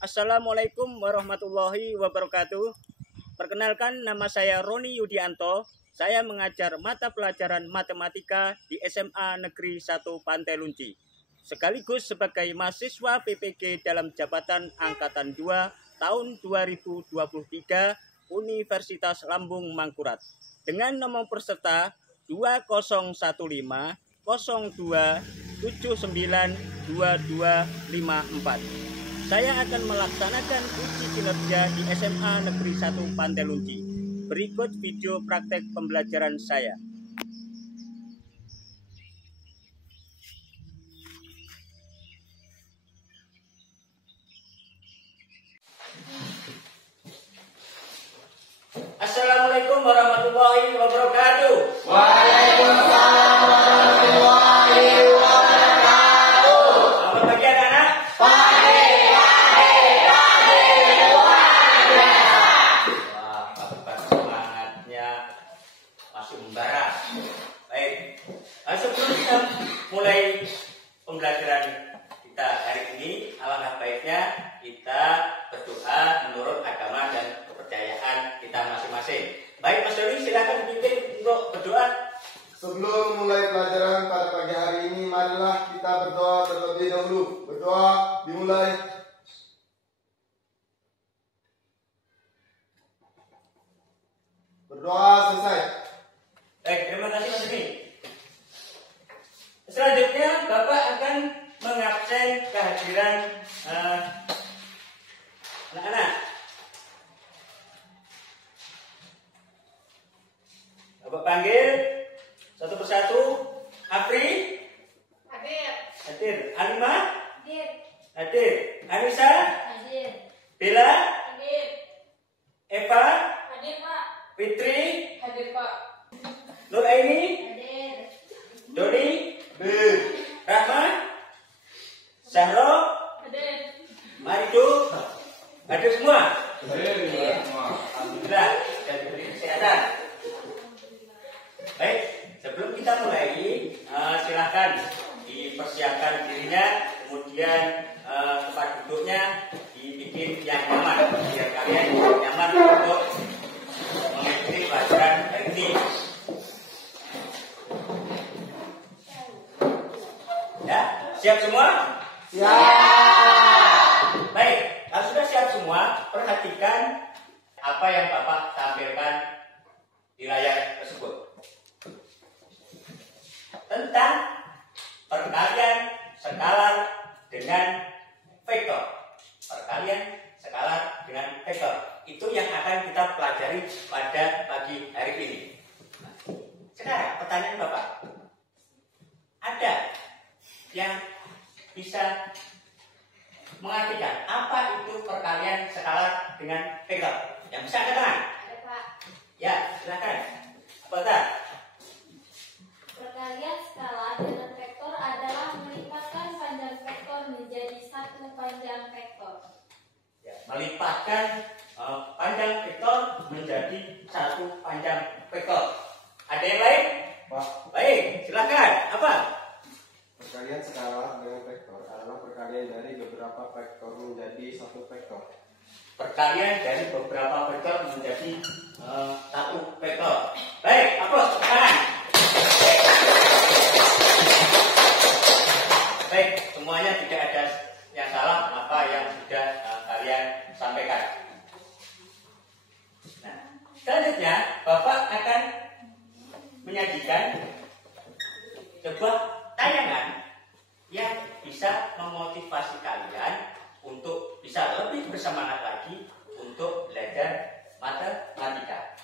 Assalamualaikum warahmatullahi wabarakatuh. Perkenalkan, nama saya Roni Yudianto. Saya mengajar mata pelajaran matematika di SMA Negeri 1 Pantai Lunci, sekaligus sebagai mahasiswa PPG dalam jabatan Angkatan 2 tahun 2023 Universitas Lambung Mangkurat dengan nomor peserta 20015297922254. Saya akan melaksanakan uji kinerja di SMA Negeri 1 Pantai Lunci. Berikut video praktek pembelajaran saya. Assalamualaikum warahmatullahi wabarakatuh. Waalaikumsalam warahmatullahi wabarakatuh. Selamat pagi anak-anak. Semangatnya masih membara. Baik, sebelum kita mulai pembelajaran kita hari ini, alangkah baiknya kita berdoa menurut agama dan kepercayaan kita masing-masing. Baik, Mas Doni, silakan dipimpin untuk berdoa. Sebelum mulai pelajaran pada pagi hari ini, marilah kita berdoa terlebih dahulu. Berdoa dimulai. Berdoa selesai. Baik, terima kasih Mas Doni. Selanjutnya Bapak akan mengabsen kehadiran anak-anak. Bapak panggil satu persatu. Afri Hadir. hadir, Alima Hadir. hadir, Anissa, Hadir. Bella, Hadir. Eva, Hadir, Pak. Fitri, Hadir, Pak. Nur Aini, Hadir. Doni, B. Rahma, Sahro, Hadir. Marido, hadir semua. Alhamdulillah, dan diberi kesehatan. Baik, sebelum kita mulai, silakan dipersiapkan dirinya, kemudian tempat duduknya dibikin yang nyaman, biar kalian nyaman untuk mengikuti pelajaran hari ini. Ya, siap semua? Siap. Baik, kalau sudah siap semua, perhatikan apa yang Bapak tampilkan di layar tersebut tentang perkalian skalar dengan vektor. Perkalian skalar dengan vektor itu yang akan kita pelajari pada pagi hari ini. Sekarang pertanyaan Bapak, ada yang bisa mengartikan apa itu perkalian skalar dengan vektor? Yang bisa angkat tangan? Ada, Pak. Ya, silakan. Apa? Perkalian skalar dengan vektor adalah melipatkan panjang vektor menjadi satu panjang vektor. Ya, melipatkan panjang vektor menjadi satu panjang vektor. Ada yang lain? Pak, Baik, silakan. Apa? perkalian skalar dengan vektor adalah perkalian dari beberapa vektor menjadi satu vektor. Perkalian dari beberapa vektor menjadi satu vektor. Baik, apa? Tangan. Baik, semuanya tidak ada yang salah apa yang sudah kalian sampaikan. Nah, selanjutnya Bapak akan menyajikan sebuah tayangan yang bisa memotivasi kalian untuk bisa lebih bersemangat lagi untuk belajar matematika.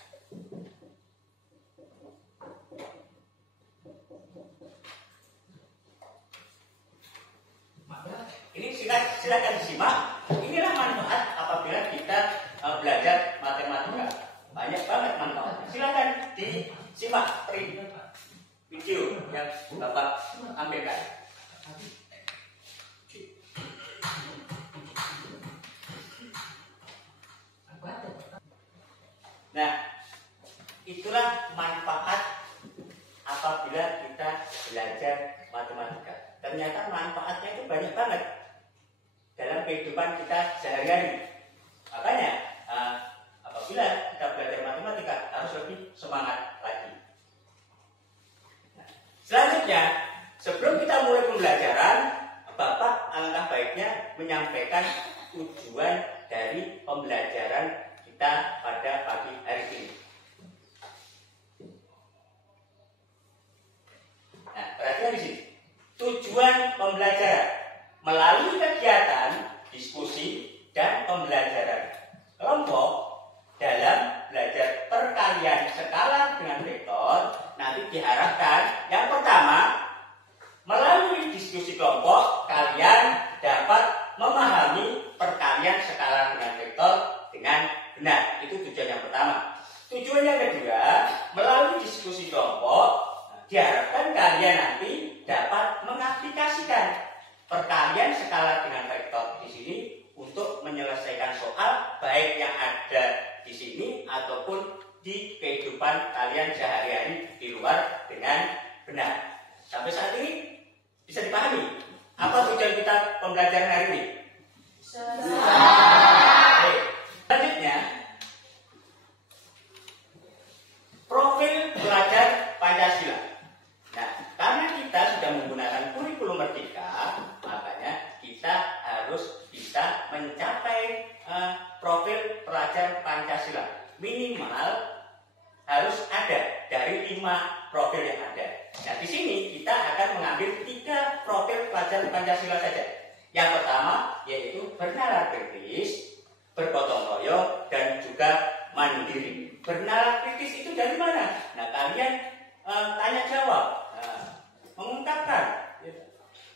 Ini silakan disimak. Inilah manfaat apabila kita belajar matematika. Banyak banget manfaat. Silakan disimak video yang Bapak ambilkan. Nah, itulah manfaat apabila kita belajar matematika. Ternyata manfaatnya itu banyak banget dalam kehidupan kita sehari-hari. Makanya apabila kita belajar matematika harus lebih semangat lagi. Nah, selanjutnya, sebelum kita mulai pembelajaran, Bapak alangkah baiknya menyampaikan tujuan dari pembelajaran kita pada pagi hari ini. Nah, perhatikan di sini. Tujuan pembelajaran melalui kegiatan diskusi dan pembelajaran kelompok dalam belajar perkalian skala dengan vektor nanti diharapkan yang pertama, melalui diskusi kelompok kalian dapat memahami perkalian skala dengan vektor dengan benar. Itu tujuan yang pertama. Tujuan yang kedua, melalui diskusi kelompok diharapkan kalian nanti dapat mengaplikasikan perkalian skala dengan vektor di sini untuk menyelesaikan soal baik yang ada di sini ataupun di kehidupan kalian sehari-hari di luar dengan benar. Sampai saat ini bisa dipahami apa tujuan kita pembelajaran hari ini? Baik. Selanjutnya, profil pelajar Pancasila. Nah, karena kita sudah menggunakan kurikulum Merdeka, makanya kita harus bisa mencapai profil pelajar Pancasila. Minimal harus ada dari 5 profil yang ada. Nah, di sini kita akan mengambil 3 profil pelajar Pancasila saja. Yang pertama yaitu bernalar kritis, bergotong royong, dan juga mandiri. Bernalar kritis itu dari mana? Nah, kalian tanya jawab,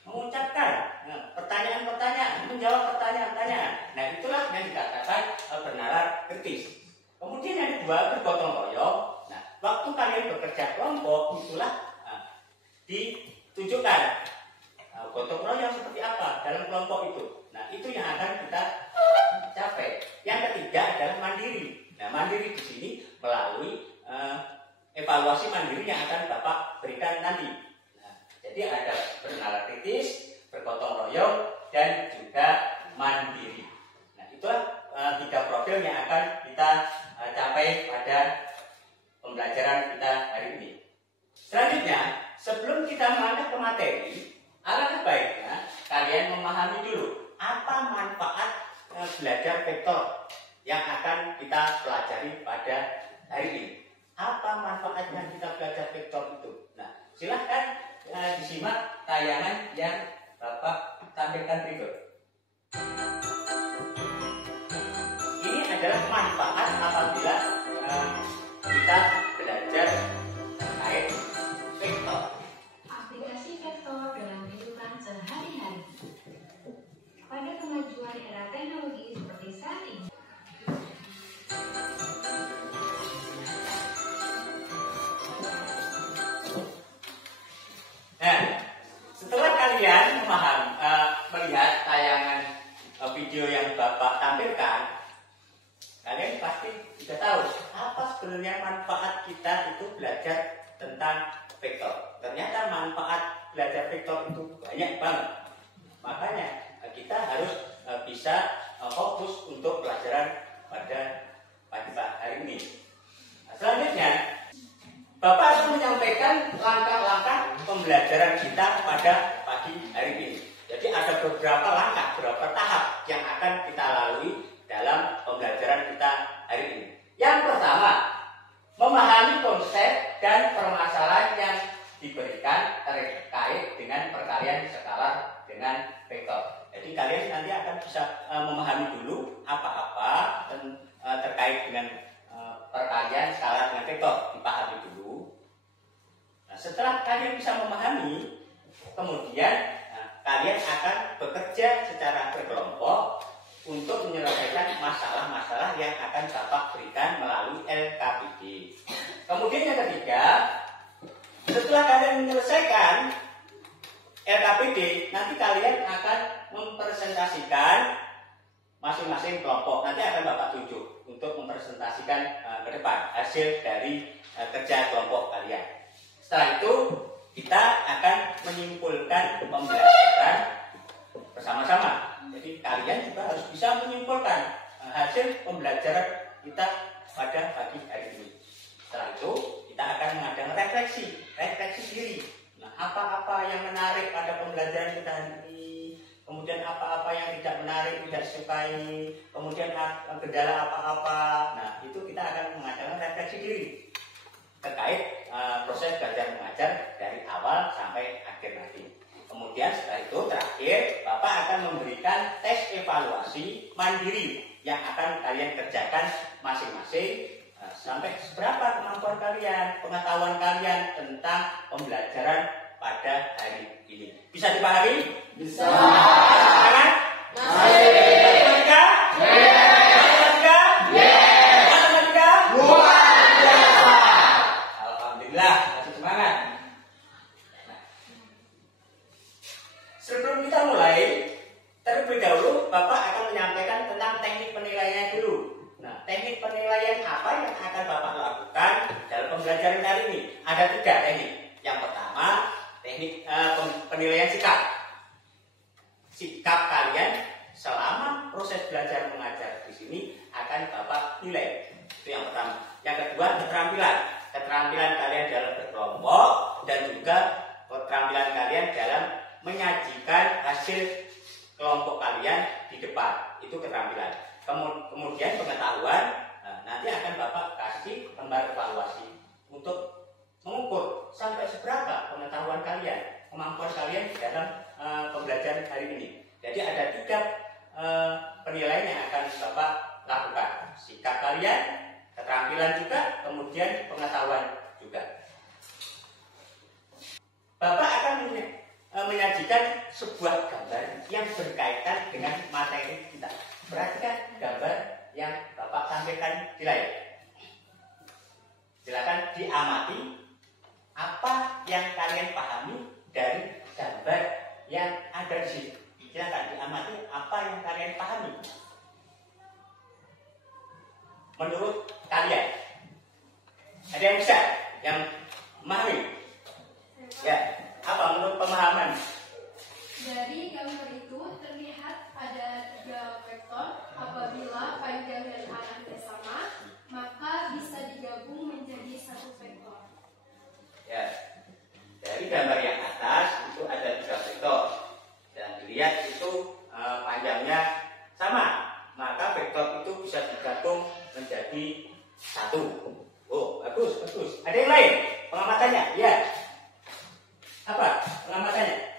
mengucapkan pertanyaan-pertanyaan, menjawab pertanyaan-pertanyaan. Nah, itulah yang dikatakan bernalar kritis. Kemudian yang kedua, bergotong royong. Nah, waktu kalian bekerja kelompok, itulah ditunjukkan gotong royong seperti apa dalam kelompok itu. Nah, itu yang akan kita capai. Yang ketiga adalah mandiri. Nah, mandiri di sini melalui evaluasi mandiri yang akan Bapak berikan nanti. Nah, jadi ada bernalar kritis, bergotong royong, dan juga mandiri. Nah, itulah 3 profil yang akan kita capai pada pembelajaran kita hari ini. Selanjutnya, sebelum kita melangkah ke materi, alangkah baiknya kalian memahami dulu apa manfaat belajar vektor yang akan kita pelajari pada hari ini. Apa manfaatnya kita belajar vektor itu? Nah, silahkan disimak tayangan yang Bapak tampilkan berikut. Ini adalah manfaat apabila kita belajar terkait vektor. Aplikasi vektor dalam kehidupan sehari-hari. Pada kemajuan era teknologi seperti saat ini, nah, setelah kalian melihat tayangan video yang Bapak tampilkan, kalian pasti sudah tahu apa sebenarnya manfaat kita itu belajar tentang vektor. Ternyata manfaat belajar vektor itu banyak banget. Makanya kita harus bisa fokus untuk pelajaran pada pagi hari ini. Nah, selanjutnya, Bapak akan menyampaikan langkah-langkah pembelajaran kita pada pagi hari ini. Jadi ada beberapa langkah, beberapa tahap yang akan kita lalui dalam pembelajaran kita hari ini. Yang pertama, memahami konsep dan permasalahan yang diberikan terkait dengan perkalian skala dengan vektor. Jadi kalian nanti akan bisa memahami dulu apa-apa terkait dengan perkalian skala dengan vektor, dipahami dulu. Nah, setelah kalian bisa memahami, kemudian kalian akan bekerja secara berkelompok untuk menyelesaikan masalah-masalah yang akan Bapak berikan melalui LKPD. Kemudian yang ketiga, setelah kalian menyelesaikan LKPD, nanti kalian akan mempresentasikan masing-masing kelompok. Nanti akan Bapak tunjuk untuk mempresentasikan ke depan hasil dari kerja kelompok kalian. Setelah itu, kita akan menyimpulkan pembelajaran bersama-sama. jadi kalian juga harus bisa menyimpulkan hasil pembelajaran kita pada pagi hari ini. Setelah itu kita akan mengadakan refleksi diri. Nah, apa-apa yang menarik pada pembelajaran kita hari ini, kemudian apa-apa yang tidak menarik, tidak disukai, kemudian kendala apa-apa. Nah, itu kita akan mengadakan refleksi diri terkait proses belajar mengajar dari awal sampai akhir nanti. Kemudian setelah itu terakhir Bapak akan memberikan tes evaluasi mandiri yang akan kalian kerjakan masing-masing sampai seberapa kemampuan kalian, pengetahuan kalian tentang pembelajaran pada hari ini. Bisa dipahami? Bisa. Semangat? Matematika? Matematika? Matematika? Luar biasa. Alhamdulillah, masih semangat. Nah, sebelum kita mulai, terlebih dahulu Bapak akan menyampaikan tentang teknik penilaian dulu. Nah, teknik penilaian apa yang akan Bapak lakukan dalam pembelajaran kali ini? Ada 3 teknik. Yang pertama, teknik penilaian sikap. Sikap kalian selama proses belajar mengajar di sini akan Bapak nilai. Itu yang pertama. Yang kedua, keterampilan. Keterampilan kalian dalam berkelompok dan juga keterampilan kalian dalam menyajikan hasil kelompok kalian di depan. Itu keterampilan. Kemudian pengetahuan, nanti akan Bapak kasih lembar evaluasi untuk mengukur sampai seberapa pengetahuan kalian, kemampuan kalian dalam pembelajaran hari ini. Jadi ada 3 penilaian yang akan Bapak lakukan. Sikap kalian, keterampilan juga, kemudian pengetahuan juga. Bapak akan menyajikan sebuah gambar yang berkaitan dengan materi kita. Perhatikan gambar yang Bapak sampaikan di layar. Silakan diamati apa yang kalian pahami dari gambar yang ada di sini. Silakan diamati apa yang kalian pahami. Menurut kalian, ada yang bisa, yang memahami? Ya, apa menurut pemahaman? Dari gambar itu terlihat ada 3 vektor. Apabila panjang dan arahnya sama, maka bisa digabung menjadi 1 vektor. Ya, dari gambar yang atas itu ada 3 vektor dan dilihat itu panjangnya sama, maka vektor itu bisa digabung menjadi 1. Oh, bagus. Ada yang lain pengamatannya? Ya. Apa pengamatannya?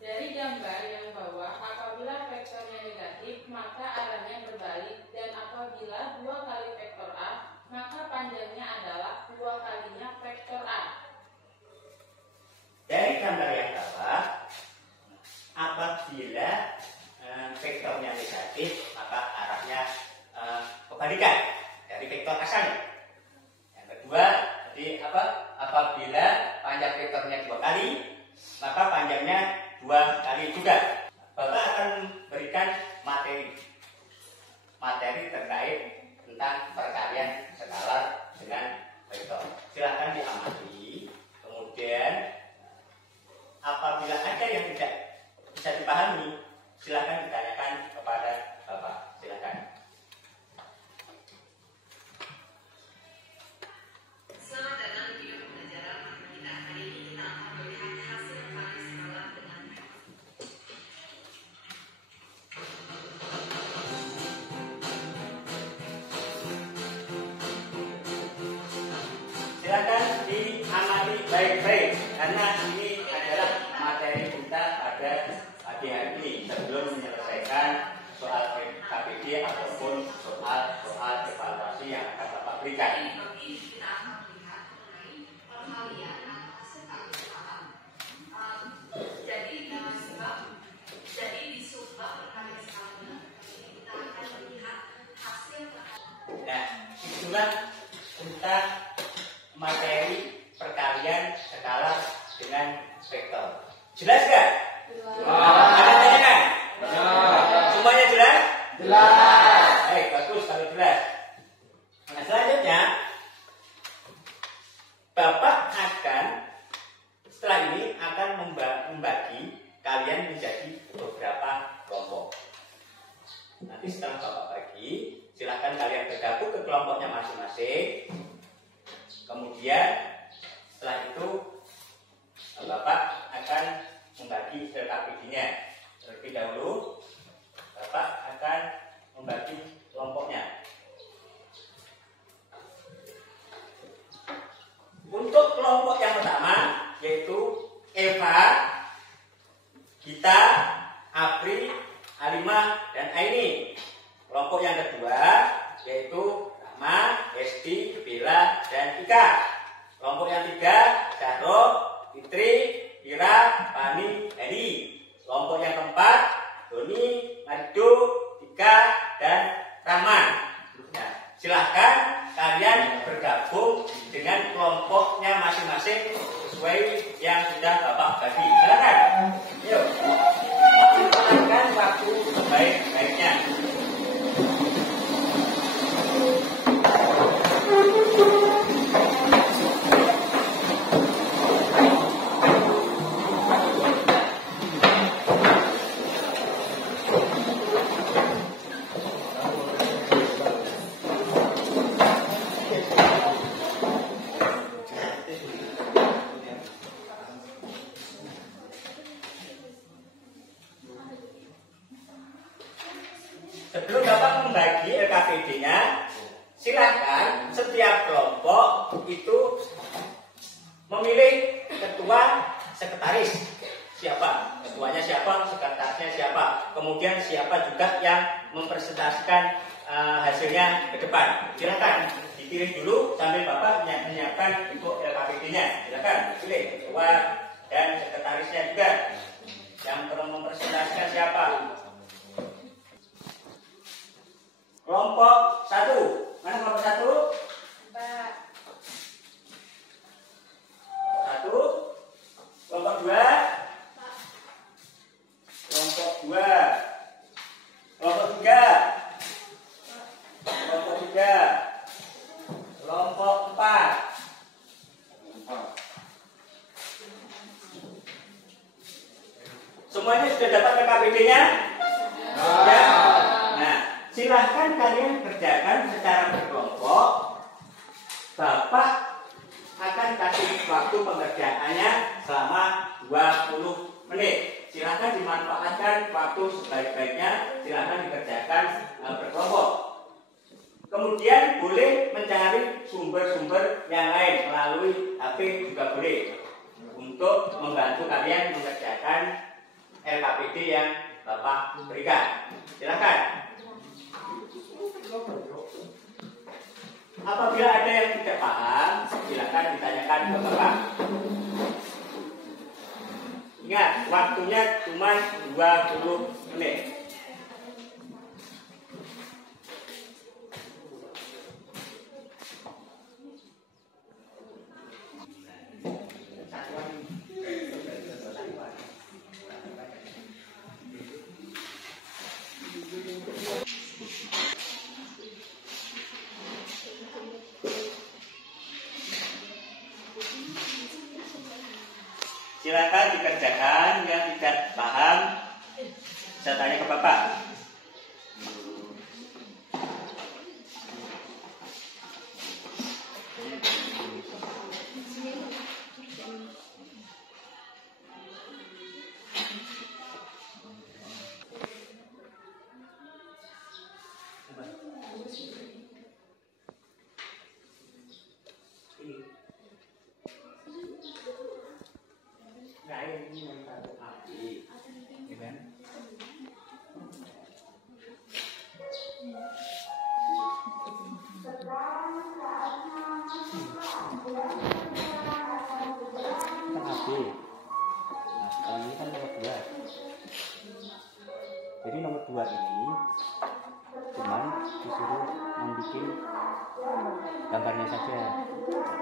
Dari gambar yang bawah, apabila vektornya negatif, maka arahnya berbalik, dan apabila 2 kali vektor A, maka panjangnya adalah 2 kalinya vektor A. Dari gambar yang bawah, apabila vektornya negatif, maka arahnya kebalikan dari vektor asalnya. Yang kedua, jadi apabila panjang vektornya 2 kali, maka panjangnya 2 kali juga. Bapak akan berikan materi terkait tentang perkalian skalar dengan vektor. Silakan diamati. Kemudian apabila ada yang tidak bisa dipahami, silakan ditanyakan kepada Bapak. Silakan. Selamat datang di video pembelajaran matematika. Hari ini kita akan melihat hasil perkalian skala dengan Silakan diamati baik-baik karena ini adalah materi kita pada pagi hari ini sebelum menyelesaikan soal KPD ataupun soal evaluasi yang akan Bapak berikan. kita akan melihat mengenai perkalian antara skala. Jadi di subbab perkalian skala ini kita akan melihat hasil perkalian. Nah, itulah tentang materi perkalian skala dengan vektor. Jelas gak? Ada pertanyaan? Semuanya jelas? Jelas. Baik, bagus kalau jelas. Nah, selanjutnya Bapak akan setelah ini akan membagi kalian menjadi beberapa kelompok. Nanti setelah Bapak bagi, silahkan kalian bergabung ke kelompoknya masing-masing. Kemudian setelah itu Bapak akan membagi LKPD-nya. Terlebih dahulu Bapak akan membagi kelompoknya. Untuk kelompok yang pertama yaitu Eva, Gita, Apri, Alimah, dan Aini. Kelompok yang kedua yaitu Rahma, Hesti, Bella, dan Ika. Kelompok yang tiga Syahro, Fitri, Ira, Fani, Heni. Kelompok yang keempat Doni, Marido, Tika, dan Rahman. Nah, silahkan kalian bergabung dengan kelompoknya masing-masing sesuai yang sudah Bapak bagi. Silakan. Yuk. Gunakan waktu sebaik-baiknya. Sebelum Bapak membagi LKPD-nya, silakan setiap kelompok itu memilih ketua, sekretaris. Siapa? Ketuanya siapa? Sekretarisnya siapa? Kemudian siapa juga yang mempresentasikan hasilnya ke depan. Silakan dipilih dulu sambil Bapak menyiapkan untuk LKPD-nya. Silakan pilih ketua dan sekretarisnya juga. Yang perlu mempresentasikan siapa? Kelompok 1. Mana kelompok 1? Mbak. 1. Kelompok 2. Kelompok 2. Kelompok 3. Kelompok 3. Kelompok 4. Semuanya sudah dapat LKPD-nya? Ya. Nah, silahkan kalian kerjakan secara berkelompok. Bapak akan kasih waktu pengerjaannya selama 20 menit. Silahkan dimanfaatkan waktu sebaik-baiknya. Silahkan dikerjakan berkelompok. Kemudian boleh mencari sumber-sumber yang lain melalui HP juga boleh untuk membantu kalian mengerjakan LKPD yang Bapak berikan. Silakan. Apabila ada yang tidak paham, silakan ditanyakan ke Bapak. Ingat, waktunya cuma 20 menit. Silakan dikerjakan. Yang tidak paham bisa tanya ke Bapak. Nah, ini membantu api, ya kan? Kita api. Nah, sekarang ini kan nomor 2. Jadi nomor 2 ini cuman disuruh membuat gambarnya saja.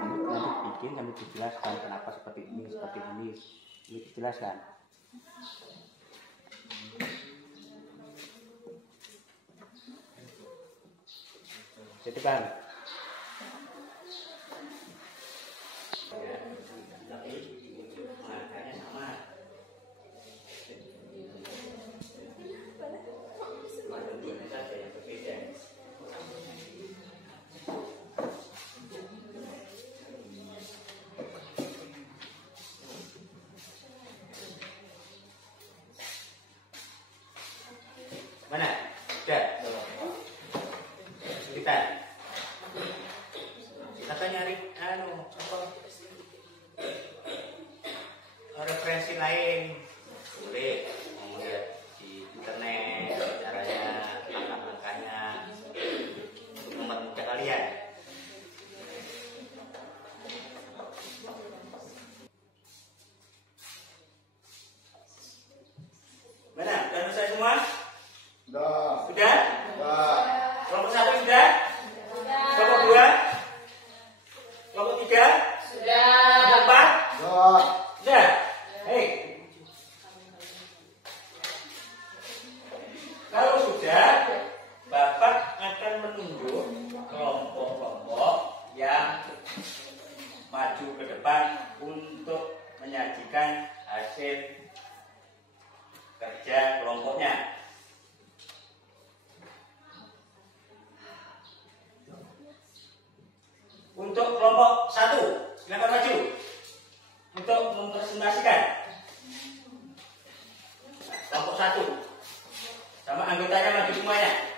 Nanti bikin sambil dijelaskan kenapa seperti ini, seperti ini. Ini dijelaskan. Jadi kan, ya, tapi makanya sama. Cuma tentunya saja. Sama anggotanya maju semuanya.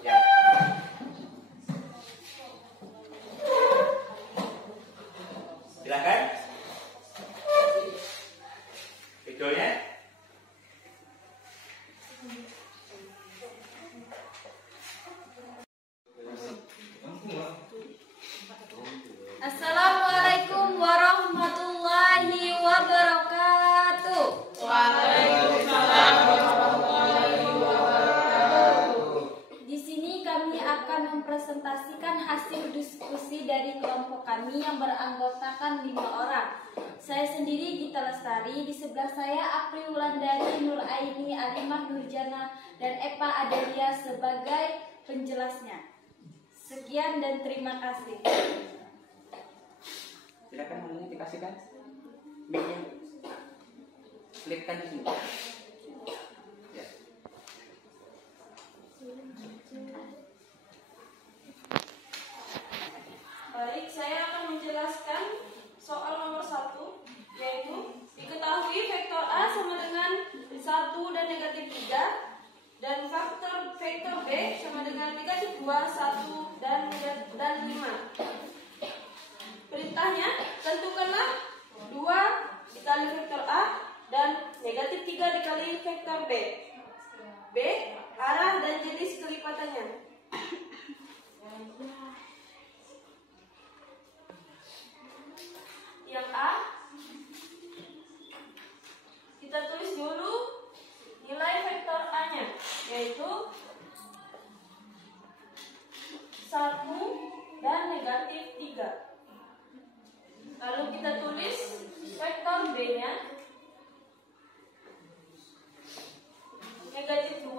Ya. Silakan. Videonya. Assalamualaikum warahmatullahi wabarakatuh. Waalaikumsalam warahmatullahi wabarakatuh. Di sini kami akan mempresentasikan hasil diskusi dari kelompok kami yang beranggotakan 5 orang. Saya sendiri Gita Lestari, di sebelah saya April Wulandari, Nur Aini, Alimah Nurjana, dan Epa Adelia sebagai penjelasnya. Sekian dan terima kasih. Silakan namanya dikasihkan. Mic-nya. Klikkan di sini. Ya. Baik, saya akan menjelaskan soal nomor 1, yaitu diketahui vektor A sama dengan 1 dan negatif 3, dan vektor B sama dengan negatif 2, 1, dan 5. Perintahnya, tentukanlah 2 dikali vektor A dan negatif 3 dikali vektor B. B, arah dan jenis kelipatannya. Yang A, kita tulis dulu nilai vektor A-nya, yaitu 1 dan negatif 3. Lalu kita tulis vektor B-nya, negatif 2, 1,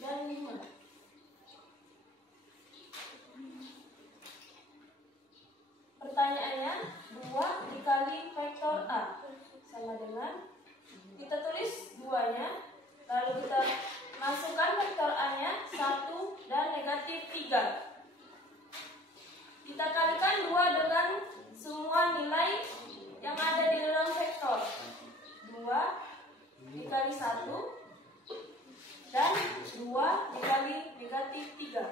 dan 5. Pertanyaannya, 2 dikali vektor A sama dengan, kita tulis 2-nya, lalu kita masukkan vektor A-nya 1 dan negatif 3. Kita kalikan 2 dengan semua nilai yang ada di dalam vektor. 2 dikali 1 dan 2 dikali negatif 3.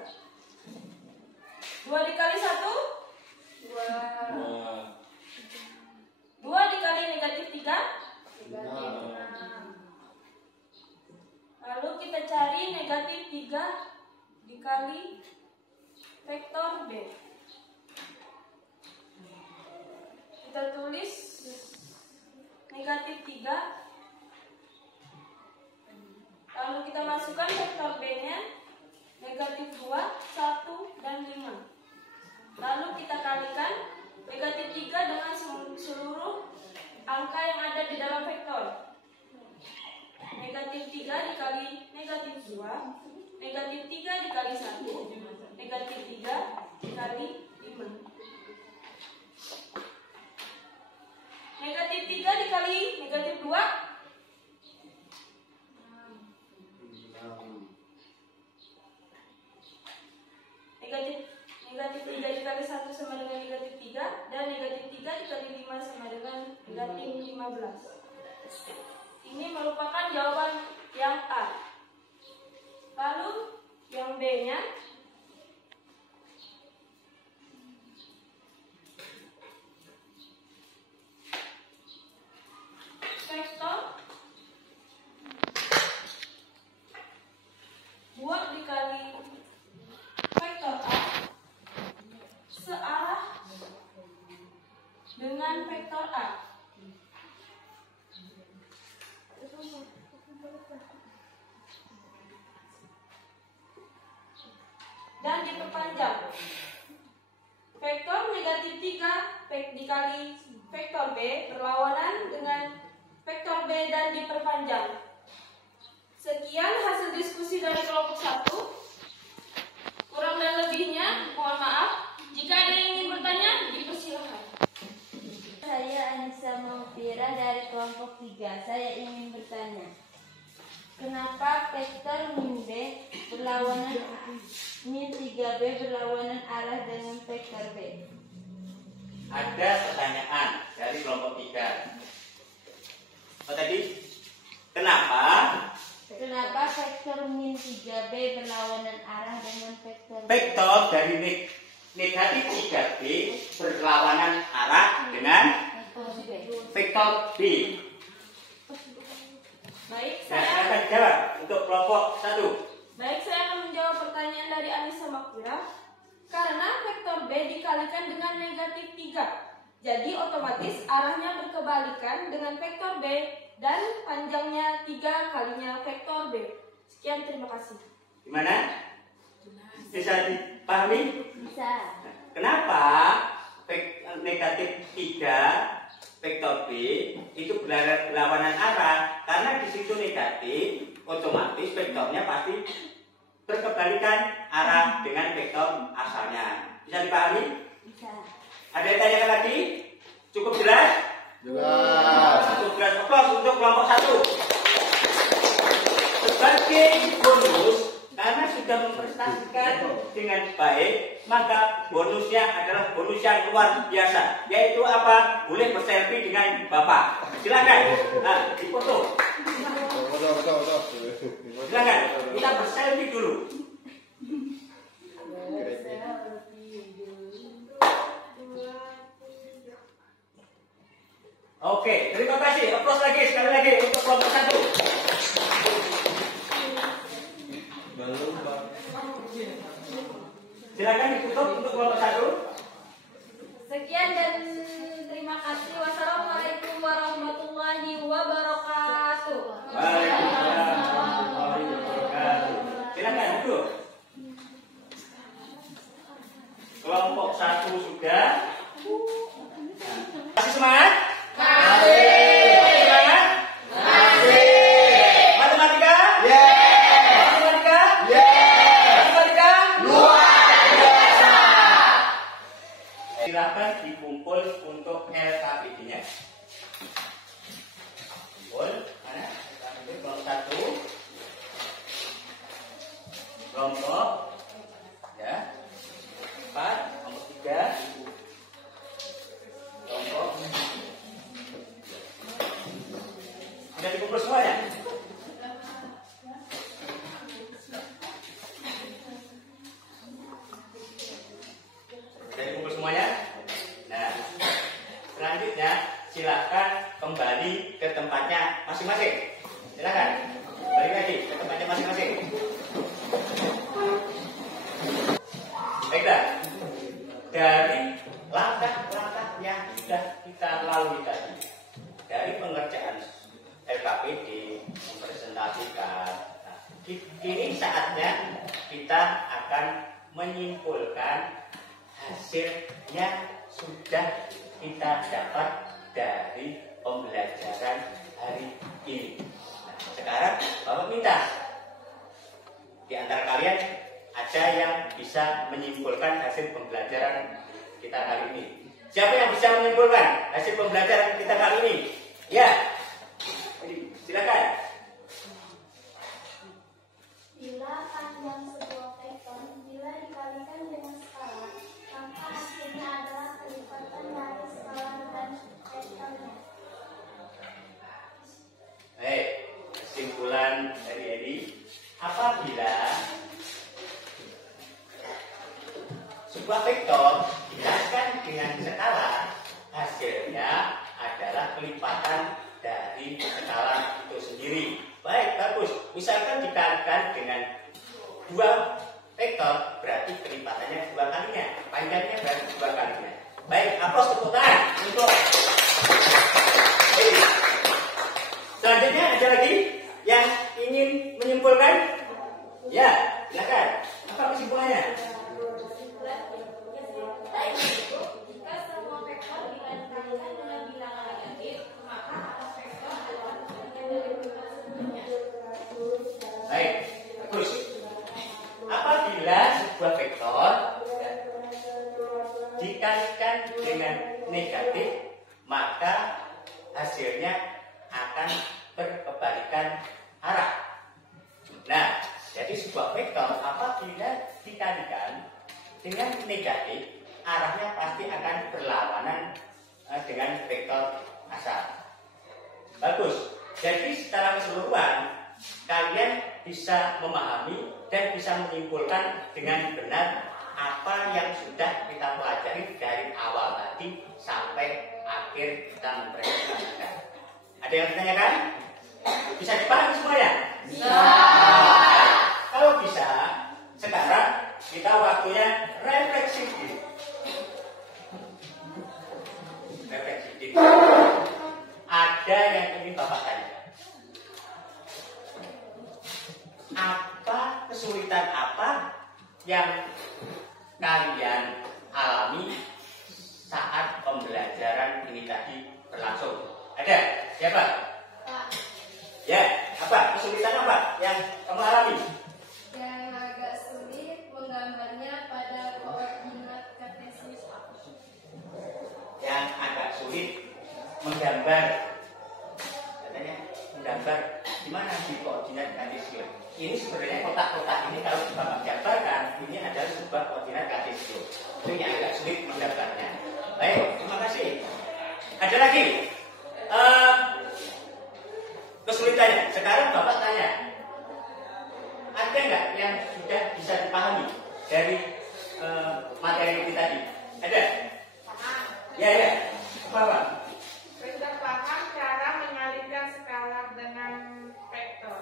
2 dikali 1, 2 dikali negatif 3, negatif 6. Lalu kita cari negatif 3 dikali vektor B. Kita tulis negatif 3, lalu kita masukkan vektor B-nya, negatif 2, 1, dan 5. Lalu kita kalikan negatif 3 dengan seluruh angka yang ada di dalam vektor. Negatif 3 dikali negatif 2, negatif 3 dikali 1, negatif 3 dikali 5. Negatif 3 dikali negatif 2, negatif 3 dikali 1 sama dengan negatif 3, dan negatif 3 dikali 5 sama dengan negatif 15. Ini merupakan jawaban yang A. Lalu yang B-nya, vektor 2 dikali vektor A searah dengan vektor A. Dan diperpanjang. Vektor negatif 3 dikali vektor B berlawanan dengan vektor B dan diperpanjang. Sekian hasil diskusi dari kelompok 1. Kurang dan lebihnya mohon maaf. Jika ada yang ingin bertanya, dipersilakan. Saya Anissa Maufira dari kelompok 3. Saya ingin bertanya, kenapa vektor min B berlawanan min 3B berlawanan arah dengan vektor B? Ada pertanyaan dari kelompok 3. Oh tadi, kenapa vektor min 3B berlawanan arah dengan vektor dari negatif 3B berlawanan arah dengan vektor B. Baik, Nah, saya akan jawab untuk kelompok 1. Baik, saya akan menjawab pertanyaan dari Anissa Makfira. Karena vektor B dikalikan dengan negatif 3, jadi otomatis arahnya berkebalikan dengan vektor B dan panjangnya 3 kalinya vektor B. Sekian, terima kasih. Gimana? Bisa dipahami? bisa. Kenapa negatif 3 vektor B itu berlawanan arah? Karena di situ negatif, otomatis vektornya pasti berkebalikan arah dengan vektor asalnya. Bisa dipahami? Bisa. Ada yang tanyakan lagi? Cukup jelas? Jelas. Cukup jelas. Aplaus untuk kelompok 1. Sebagai bonus, karena sudah memprestasikan dengan baik, maka bonusnya adalah bonus yang luar biasa. Yaitu apa? Boleh berselfie dengan Bapak. Silakan. Nah, dipoto. Silakan. Kita berselfie dulu. Oke, terima kasih. Aplaus lagi sekali lagi untuk kelompok 1. Silakan ditutup untuk kelompok 1. Sekian dan terima kasih. Wassalamualaikum warahmatullahi wabarakatuh. Waalaikumsalam warahmatullahi wabarakatuh. Silakan duduk. Kelompok 1 sudah. Masih semangat? Semangat? Matematika? Matematika? Matematika? Silakan dikumpul untuk LKPD-nya. Kumpul, mana? LKPD kelompok 1. Kelompok ya. 4, kelompok 3. Kelompok. Sudah dikumpul semuanya? Sudah dikumpul semuanya? Nah, selanjutnya silakan kembali ke tempatnya masing-masing. Silakan balik lagi ke tempatnya masing-masing. Baiklah, dari langkah-langkah yang sudah kita lalui tadi, dari pengerjaan LKPD, mempresentasikan, nah, ini saatnya kita akan menyimpulkan hasilnya sudah kita dapat dari pembelajaran hari ini. Nah, sekarang Bapak minta di antara kalian ada yang bisa menyimpulkan hasil pembelajaran kita kali ini. Siapa yang bisa menyimpulkan hasil pembelajaran kita kali ini? Ya, silakan. Bila panjang sebuah vektor bila dikalikan dengan skala, maka hasilnya adalah kelipatan dari skala dan vektornya. Baik, kesimpulan dari Edi, apabila sebuah vektor dijelaskan dengan skala, hasilnya adalah kelipatan dari skala itu sendiri. Baik, bagus. Misalkan dikalikan dengan 2 vektor, berarti kelipatannya 2 kalinya. Panjangnya berarti 2 kalinya. Baik, aplaus tepuk tangan untuk. Selanjutnya ada lagi yang ingin menyimpulkan? Ya, silakan. Apa kesimpulannya? Jika semua vektor bila dikalikan dengan bilangan negatif, maka atas vektor adalah bagian dari vektor sebelumnya. Baik, bagus. Apabila sebuah vektor dikalikan dengan negatif, maka hasilnya akan berkebalikan arah. Nah, jadi sebuah vektor apabila dikalikan dengan negatif, arahnya pasti akan berlawanan dengan vektor asal. Bagus. Jadi secara keseluruhan kalian bisa memahami dan bisa menyimpulkan dengan benar apa yang sudah kita pelajari dari awal tadi sampai akhir kita mempresentasikan. Ada yang ditanyakan? Bisa dipahami semuanya? Bisa. Kalau bisa, sekarang kita waktunya refleksi diri. Refleksi diri. Ada yang ingin Bapak tanya? Apa kesulitan apa yang kalian alami saat pembelajaran ini tadi berlangsung? Ada? Siapa? Ya, apa? Kesulitan apa yang kamu alami? Yang agak sulit menggambarnya pada koordinat kartesius. Yang agak sulit menggambar, katanya menggambar gimana di koordinat kartesius. Ini sebenarnya kotak-kotak ini kalau Bapak gambarkan, ini adalah sebuah koordinat kartesius. Itu yang agak sulit menggambarnya. Baik, terima kasih. Ada lagi kesulitannya. Sekarang Bapak tanya, ada nggak yang sudah bisa dipahami dari materi ini tadi? Ada? Ya. Apa? Sudah paham cara menyalurkan skala dengan vektor,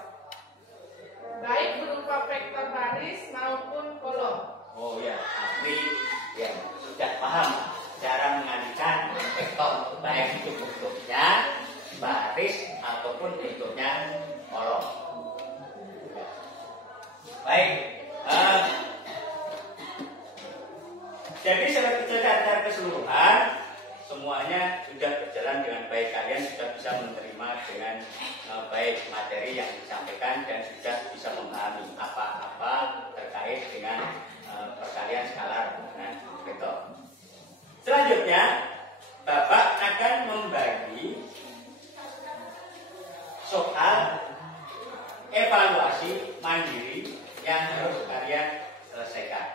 baik berupa vektor baris maupun kolom. Oh ya, Apri ya sudah paham cara mengalihkan vektor, baik itu bentuknya baris ataupun bentuknya kolom. Baik, jadi secara keseluruhan semuanya sudah berjalan dengan baik. Kalian sudah bisa menerima dengan baik materi yang disampaikan dan sudah bisa memahami apa-apa terkait dengan perkalian skalar dengan vektor. Selanjutnya, Bapak akan membagi soal evaluasi mandiri yang harus kalian selesaikan.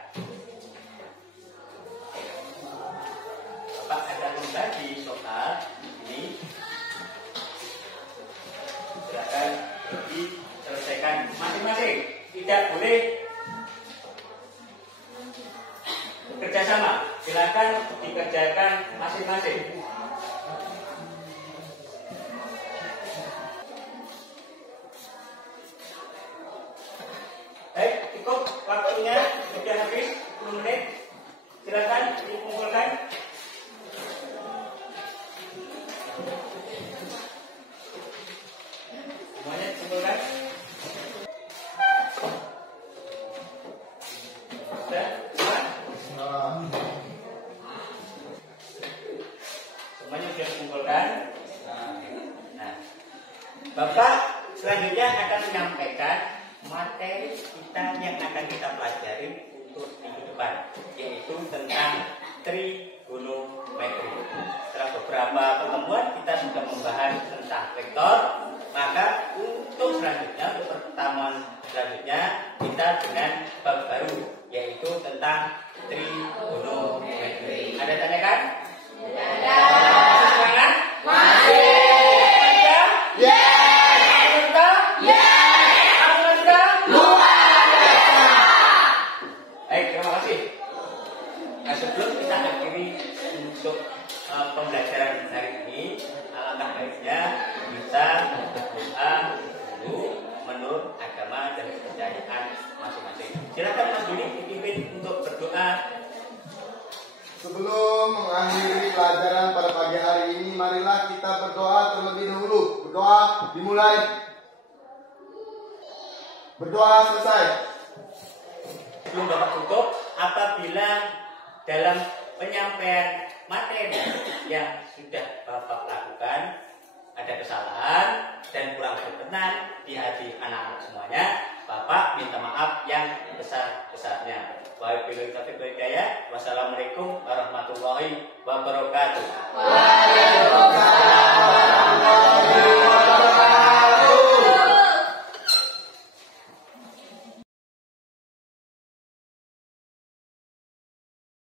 Bapak akan membagi soal ini. Silakan diselesaikan masing-masing. Tidak boleh bekerjasama. Silakan dikerjakan masing-masing. Baik, cukup waktunya sudah habis 10 menit. Silakan dikumpulkan. Semuanya dikumpulkan. Sudah? Semuanya sudah dikumpulkan. Nah, Bapak selanjutnya akan menyampaikan materi kita yang akan kita pelajari untuk minggu depan, yaitu tentang trigonometri. Setelah beberapa pertemuan kita sudah membahas tentang vektor, maka untuk selanjutnya, untuk pertemuan selanjutnya kita dengan bab baru, yaitu tentang trigonometri. Ada tanyakan? Ada. Semangat? Masih. Sebelum kita akhiri untuk pembelajaran hari ini, alangkah baiknya kita berdoa dulu menurut agama dan kepercayaan masing-masing. Silakan Mas Doni dipimpin untuk berdoa. Sebelum mengakhiri pelajaran pada pagi hari ini, marilah kita berdoa terlebih dahulu. Berdoa dimulai. Berdoa selesai. Sebelum Bapak tutup, apabila dalam penyampaian materi yang sudah Bapak lakukan ada kesalahan dan kurang berkenan di hati anak-anak semuanya, Bapak minta maaf yang besar-besarnya. Wassalamualaikum warahmatullahi wabarakatuh.